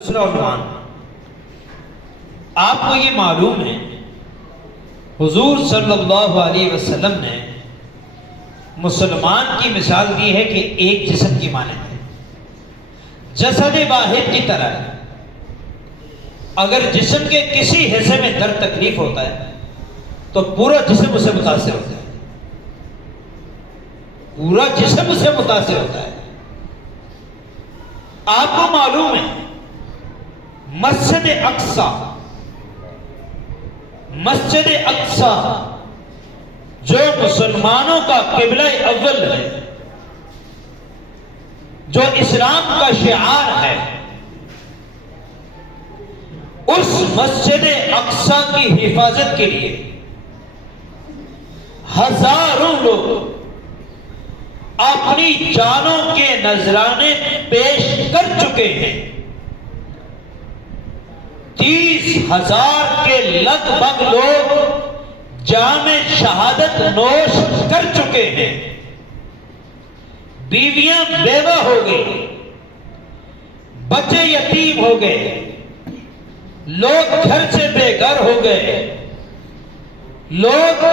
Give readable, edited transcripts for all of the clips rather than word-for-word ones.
دوسرا عنوان، آپ کو یہ معلوم ہے حضور صلی اللہ علیہ وسلم نے مسلمان کی مثال دی ہے کہ ایک جسم کی مانند ہے، جسد واحد کی طرح ہے۔ اگر جسم کے کسی حصے میں درد تکلیف ہوتا ہے تو پورا جسم اسے متاثر ہوتا ہے، پورا جسم اسے متاثر ہوتا ہے۔ آپ کو معلوم ہے مسجد اقصی جو مسلمانوں کا قبلہ اول ہے، جو اسلام کا شعار ہے، اس مسجد اقصی کی حفاظت کے لیے ہزاروں لوگ اپنی جانوں کے نذرانے پیش کر چکے ہیں۔ 30,000 کے لگ بھگ لوگ جام شہادت نوش کر چکے ہیں۔ بیویاں بیوہ ہو گئی، بچے یتیم ہو گئے، لوگ گھر سے بے گھر ہو گئے، لوگ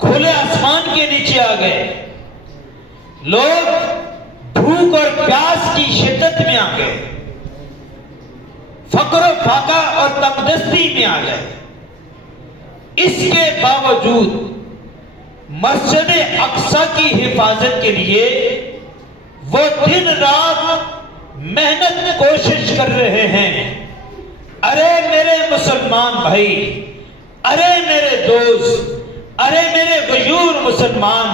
کھلے آسمان کے نیچے آ گئے، لوگ بھوک اور پیاس کی شدت میں آ گئے، فقر و فاقہ اور تنگدستی میں آ گئے۔ اس کے باوجود مسجد اقصی کی حفاظت کے لیے وہ دن رات محنت کوشش کر رہے ہیں۔ ارے میرے مسلمان بھائی، ارے میرے دوست، ارے میرے غیور مسلمان،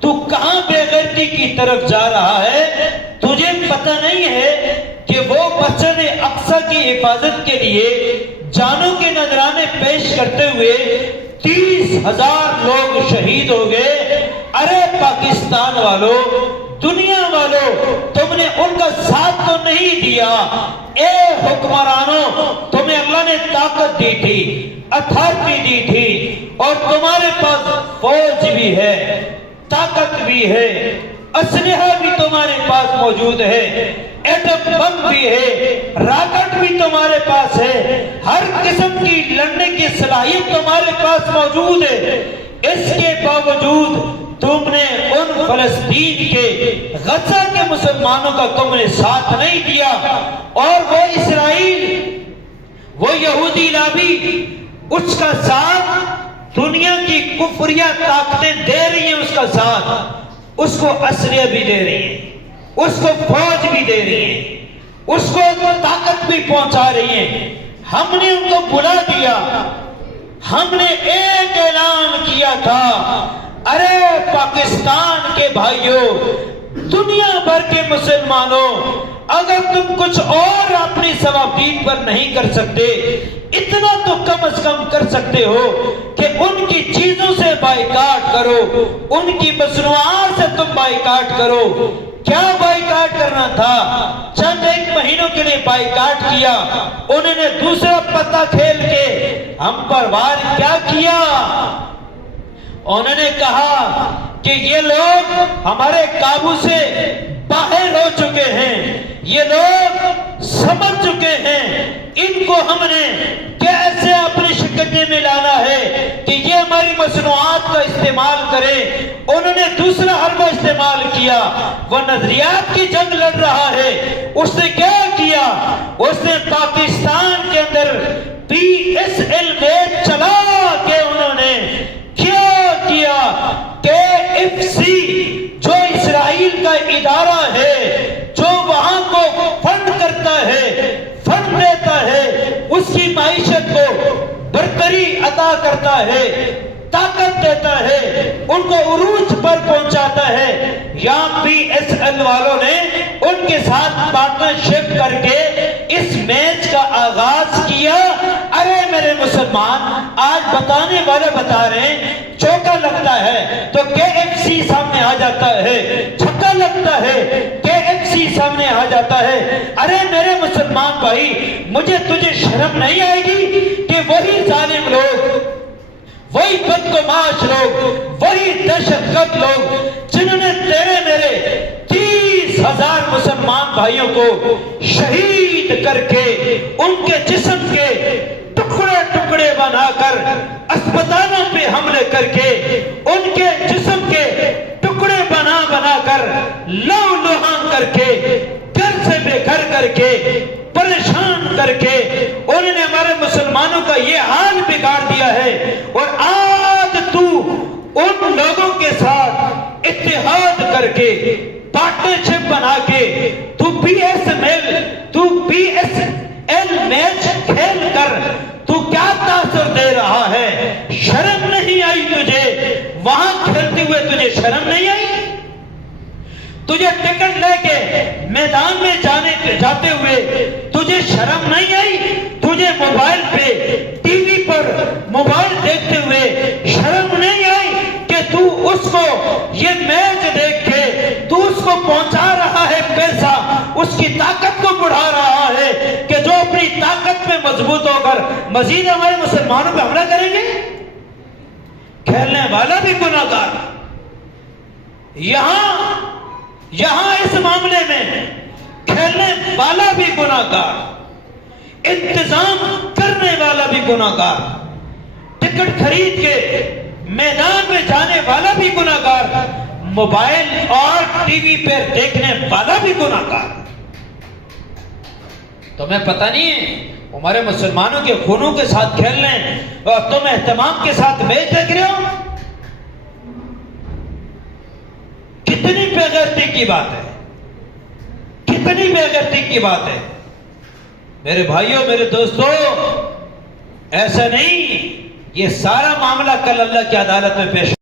تو کہاں بے غیرتی کی طرف جا رہا ہے؟ تجھے پتہ نہیں ہے کہ وہ مسجد اقصی کی حفاظت کے لیے جانوں کے نذرانے پیش کرتے ہوئے 30,000 لوگ شہید ہو گئے۔ ارے پاکستان والوں، دنیا والوں، تم نے ان کا ساتھ تو نہیں دیا۔ اے حکمرانوں، تمہیں اللہ نے طاقت دی تھی، اتھارٹی دی تھی، اور تمہارے پاس فوج بھی ہے، طاقت بھی ہے، اسلحہ بھی تمہارے پاس موجود ہے، ایٹم بم بھی ہے، راکٹ بھی تمہارے پاس ہے، ہر قسم کی لڑنے کی صلاحیت تمہارے پاس موجود ہے۔ اس کے باوجود تم نے ان فلسطین کے غزہ کے مسلمانوں کا تم نے ساتھ نہیں دیا، اور وہ اسرائیل، وہ یہودی لابی، اس کا ساتھ دنیا کی کفریہ طاقتیں دے رہی ہیں، اس کا ساتھ، اس کو اسلحہ بھی دے رہی ہیں، اس کو فوج بھی دے رہی ہیں، اس کو طاقت بھی پہنچا رہی ہیں۔ ہم نے ان کو بلا دیا، ہم نے ایک اعلان کیا تھا، ارے پاکستان کے بھائیوں، دنیا بھر کے مسلمانوں، اگر تم کچھ اور اپنی ثوابین پر نہیں کر سکتے، اتنا تو کم از کم کر سکتے ہو کہ ان کی چیزوں سے بائیکاٹ کرو، ان کی مصنوعات سے تم بائیکاٹ کرو۔ کیا بائیکاٹ کرنا تھا؟ چند ایک مہینوں کے لیے بائیکاٹ کیا، انہوں نے دوسرا پتہ کھیل کے ہم پر وار کیا کیا؟ انہوں نے کہا کہ یہ لوگ ہمارے قابو سے باہر ہو چکے ہیں، یہ لوگ سمجھ چکے ہیں، ان کو ہم نے کیسے اپنے شکنجے میں لانا ہے کہ یہ ہماری مصنوعات کا استعمال کرے۔ انہوں نے دوسرا حربہ استعمال کیا، وہ نظریات کی جنگ لڑ رہا ہے۔ اس نے کیا کیا؟ اس نے پاکستان کے اندر PSL بیچ چلا کے انہوں نے کیا کیا کہ KFC جو اسرائیل کا ادارہ ہے، جو وہاں کو فنڈ کرتا ہے، فنڈ دیتا ہے، اس کی معیشت کو برتری عطا کرتا ہے، طاقت دیتا ہے، ان کو عروج پر پہنچاتا ہے، یا PSL والوں نے ان کے ساتھ پارٹنرشپ کر کے اس میچ کا آغاز کیا۔ ارے میرے مسلمان، آج بتانے والے بتا رہے ہیں، چوکا لگتا ہے تو KFC سامنے آ جاتا ہے، چھکا لگتا ہے KFC سامنے آ جاتا ہے۔ ارے میرے مسلمان بھائی، مجھے تجھے شرم نہیں آئے گی کہ وہی ظالم لوگ، وہی بدگماش لوگ، وہی دہشت گرد لوگ، جنہوں نے تیرے میرے 30 20,000 مسلمان بھائیوں کو شہید کر کے ان کے جسم کے ٹکڑے ٹکڑے بنا کر اسپتالوں پہ حملے کر کے ان کے جسم کے ٹکڑے بنا بنا کر لو لوہان کر کے گھر سے بے گھر کر کے پریشان کر کے انہوں نے ہمارے مسلمانوں کا یہ حال بگاڑ دیا ہے. اور آج تو ان لوگوں کے ساتھ اتحاد کر کے پارٹنرشپ بنا کے تو پی ایس ایل میچ کھیل کر تو کیا تاثر دے رہا ہے؟ شرم نہیں آئی تجھے؟ وہاں کھیلتے ہوئے تجھے شرم نہیں آئی؟ تجھے ٹکٹ لے کے میدان میں جاتے ہوئے تجھے شرم نہیں آئی؟ تجھے موبائل پہ ٹی وی پر موبائل دیکھتے ہوئے شرم نہیں آئی کہ تو اس کو یہ میچ دیکھ کے تو اس کو پہنچا رہا ہے پیسہ، اس کی طاقت کو بڑھا رہا ہے کہ جو اپنی طاقت میں مضبوط ہو کر مزید ہمارے مسلمانوں پہ حملہ کریں گے؟ کھیلنے والا بھی گناہگار، یہاں اس معاملے میں کھیلنے والا بھی گناہگار، انتظام کرنے والا بھی گناہگار، ٹکٹ خرید کے میدان میں جانے والا بھی گناہگار، موبائل اور ٹی وی پہ دیکھنے والا بھی گناہگار. تمہیں پتہ نہیں ہے ہمارے مسلمانوں کے خونوں کے ساتھ کھیل رہے ہیں اور تم اہتمام کے ساتھ میچ دیکھ رہے ہو؟ کتنی بے غیرتی کی بات ہے، کتنی بے غیرتی کی بات ہے. میرے بھائیوں، میرے دوستوں، ایسا نہیں، یہ سارا معاملہ کل اللہ کی عدالت میں پیش